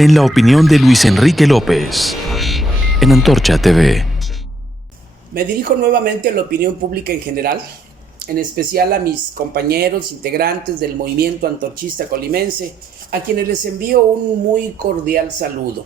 en la opinión de Luis Enrique López, en Antorcha TV. Me dirijo nuevamente a la opinión pública en general, en especial a mis compañeros integrantes del movimiento antorchista colimense, a quienes les envío un muy cordial saludo.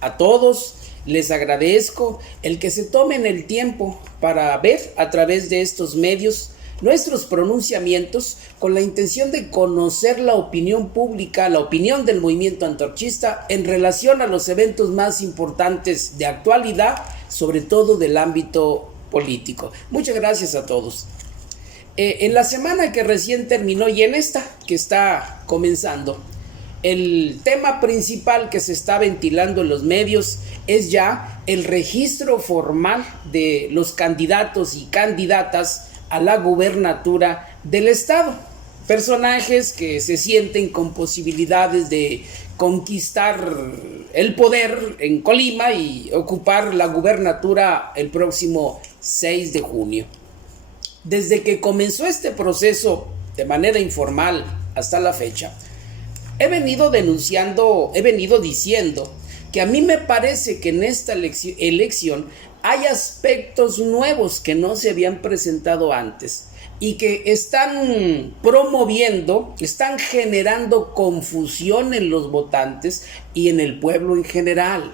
A todos les agradezco el que se tomen el tiempo para ver a través de estos medios nuestros pronunciamientos con la intención de conocer la opinión pública, la opinión del movimiento antorchista en relación a los eventos más importantes de actualidad, sobre todo del ámbito político. Muchas gracias a todos. En la semana que recién terminó y en esta que está comenzando, el tema principal que se está ventilando en los medios es ya el registro formal de los candidatos y candidatas a la gubernatura del estado. Personajes que se sienten con posibilidades de conquistar el poder en Colima y ocupar la gubernatura el próximo 6 de junio. Desde que comenzó este proceso de manera informal hasta la fecha, he venido diciendo que a mí me parece que en esta elección hay aspectos nuevos que no se habían presentado antes y que están promoviendo, están generando confusión en los votantes y en el pueblo en general.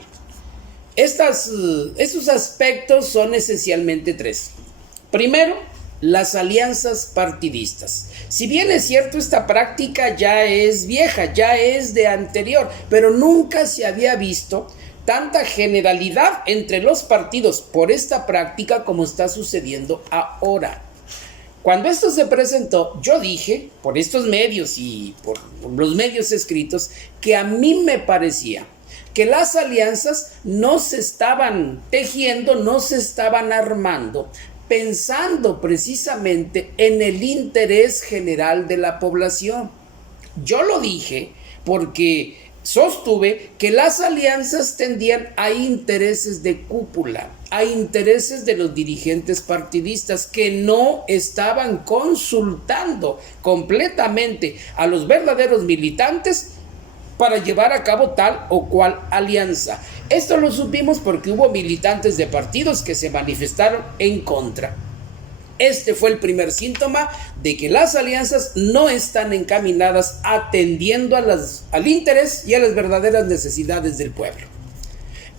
Esos aspectos son esencialmente tres. Primero, las alianzas partidistas. Si bien es cierto, esta práctica ya es vieja, ya es de anterior, pero nunca se había visto tanta generalidad entre los partidos por esta práctica como está sucediendo ahora. Cuando esto se presentó, yo dije, por estos medios y por los medios escritos, que a mí me parecía que las alianzas no se estaban tejiendo, no se estaban armando, pensando precisamente en el interés general de la población. Yo lo dije porque sostuve que las alianzas tendían a intereses de cúpula, a intereses de los dirigentes partidistas que no estaban consultando completamente a los verdaderos militantes para llevar a cabo tal o cual alianza. Esto lo supimos porque hubo militantes de partidos que se manifestaron en contra. Este fue el primer síntoma de que las alianzas no están encaminadas atendiendo al interés y a las verdaderas necesidades del pueblo.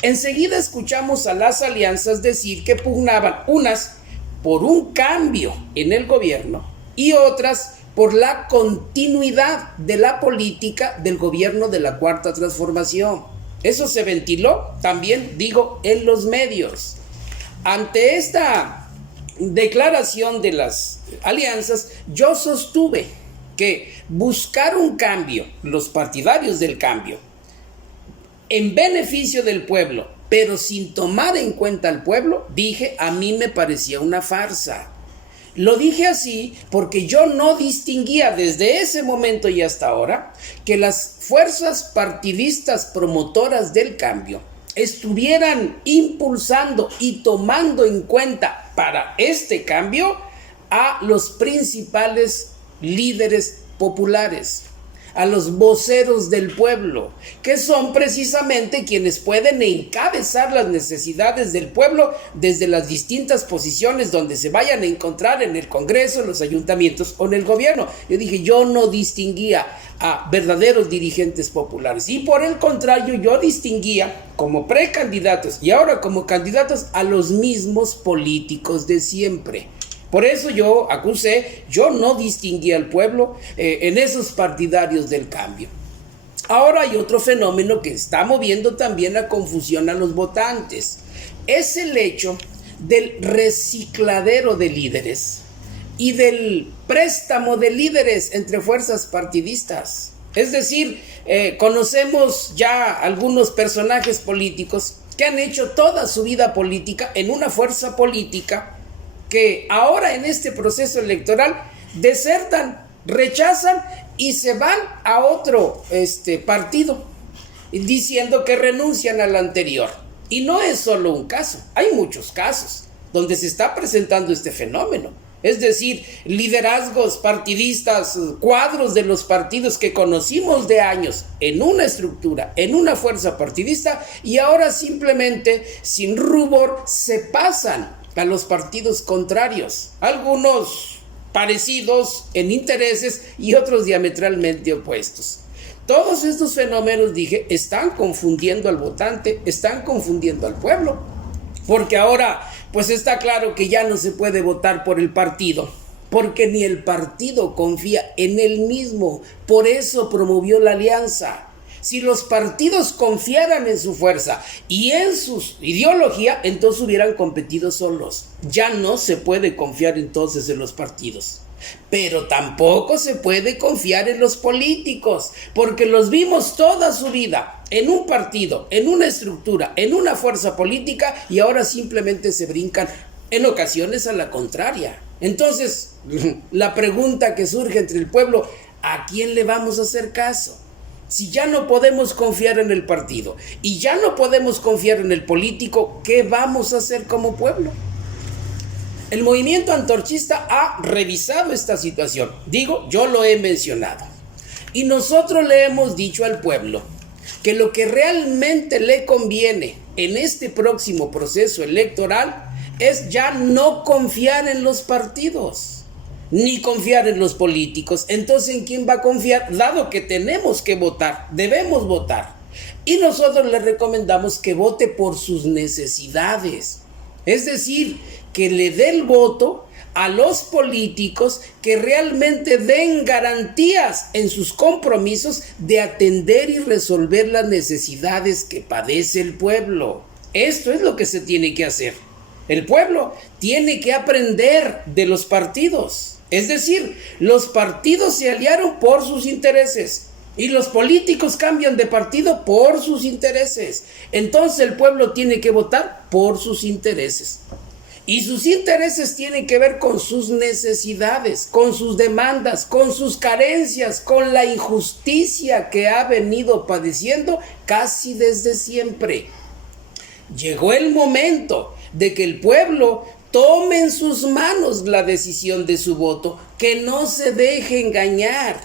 Enseguida escuchamos a las alianzas decir que pugnaban unas por un cambio en el gobierno y otras por la continuidad de la política del gobierno de la Cuarta Transformación. Eso se ventiló también, en los medios. Ante esta declaración de las alianzas, yo sostuve que buscar un cambio, los partidarios del cambio, en beneficio del pueblo, pero sin tomar en cuenta al pueblo, a mí me parecía una farsa. Lo dije así porque yo no distinguía desde ese momento y hasta ahora que las fuerzas partidistas promotoras del cambio estuvieran impulsando y tomando en cuenta para este cambio a los principales líderes populares, a los voceros del pueblo, que son precisamente quienes pueden encabezar las necesidades del pueblo desde las distintas posiciones donde se vayan a encontrar en el Congreso, en los ayuntamientos o en el gobierno. Yo no distinguía a verdaderos dirigentes populares y por el contrario yo distinguía como precandidatos y ahora como candidatos a los mismos políticos de siempre. Por eso yo no distinguía al pueblo en esos partidarios del cambio. Ahora hay otro fenómeno que está moviendo también a confusión a los votantes. Es el hecho del recicladero de líderes y del préstamo de líderes entre fuerzas partidistas. Es decir, conocemos ya algunos personajes políticos que han hecho toda su vida política en una fuerza política que ahora en este proceso electoral desertan, rechazan y se van a otro partido diciendo que renuncian al anterior. Y no es solo un caso, hay muchos casos donde se está presentando este fenómeno. Es decir, liderazgos partidistas, cuadros de los partidos que conocimos de años en una estructura, en una fuerza partidista, y ahora simplemente, sin rubor, se pasan a los partidos contrarios. Algunos parecidos en intereses y otros diametralmente opuestos. Todos estos fenómenos, dije, están confundiendo al votante, están confundiendo al pueblo, porque ahora pues está claro que ya no se puede votar por el partido, porque ni el partido confía en él mismo, por eso promovió la alianza. Si los partidos confiaran en su fuerza y en su ideología, entonces hubieran competido solos. Ya no se puede confiar entonces en los partidos. Pero tampoco se puede confiar en los políticos, porque los vimos toda su vida en un partido, en una estructura, en una fuerza política, y ahora simplemente se brincan en ocasiones a la contraria. Entonces, la pregunta que surge entre el pueblo: ¿a quién le vamos a hacer caso? Si ya no podemos confiar en el partido y ya no podemos confiar en el político, ¿qué vamos a hacer como pueblo? El movimiento antorchista ha revisado esta situación. Digo, yo lo he mencionado. Y nosotros le hemos dicho al pueblo que lo que realmente le conviene en este próximo proceso electoral es ya no confiar en los partidos, ni confiar en los políticos. Entonces, ¿en quién va a confiar? Dado que tenemos que votar, debemos votar. Y nosotros le recomendamos que vote por sus necesidades. Es decir, que le dé el voto a los políticos que realmente den garantías en sus compromisos de atender y resolver las necesidades que padece el pueblo. Esto es lo que se tiene que hacer. El pueblo tiene que aprender de los partidos. Es decir, los partidos se aliaron por sus intereses y los políticos cambian de partido por sus intereses. Entonces el pueblo tiene que votar por sus intereses. Y sus intereses tienen que ver con sus necesidades, con sus demandas, con sus carencias, con la injusticia que ha venido padeciendo casi desde siempre. Llegó el momento de que el pueblo tome en sus manos la decisión de su voto, que no se deje engañar,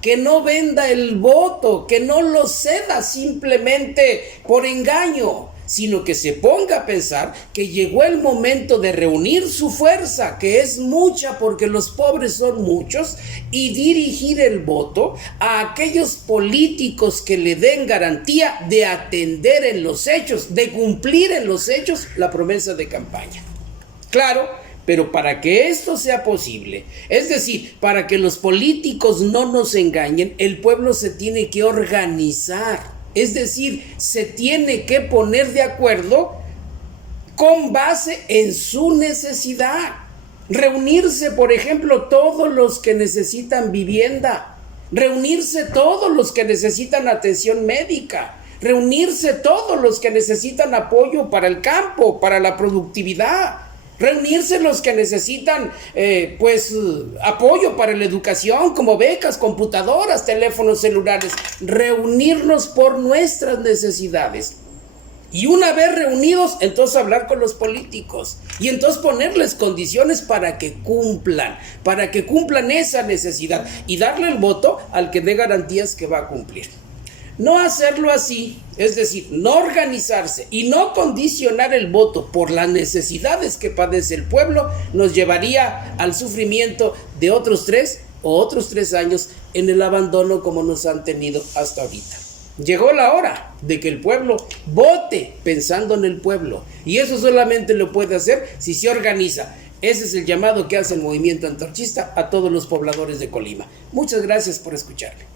que no venda el voto, que no lo ceda simplemente por engaño, sino que se ponga a pensar que llegó el momento de reunir su fuerza, que es mucha porque los pobres son muchos, y dirigir el voto a aquellos políticos que le den garantía de atender en los hechos, de cumplir en los hechos la promesa de campaña. Claro, pero para que esto sea posible, es decir, para que los políticos no nos engañen, el pueblo se tiene que organizar. Es decir, se tiene que poner de acuerdo con base en su necesidad. Reunirse, por ejemplo, todos los que necesitan vivienda. Reunirse todos los que necesitan atención médica. Reunirse todos los que necesitan apoyo para el campo, para la productividad. Reunirse los que necesitan apoyo para la educación, como becas, computadoras, teléfonos celulares. Reunirnos por nuestras necesidades. Y una vez reunidos, entonces hablar con los políticos. Y entonces ponerles condiciones para que cumplan esa necesidad. Y darle el voto al que dé garantías que va a cumplir. No hacerlo así, es decir, no organizarse y no condicionar el voto por las necesidades que padece el pueblo, nos llevaría al sufrimiento de otros 3 años en el abandono como nos han tenido hasta ahorita. Llegó la hora de que el pueblo vote pensando en el pueblo, y eso solamente lo puede hacer si se organiza. Ese es el llamado que hace el movimiento antorchista a todos los pobladores de Colima. Muchas gracias por escucharme.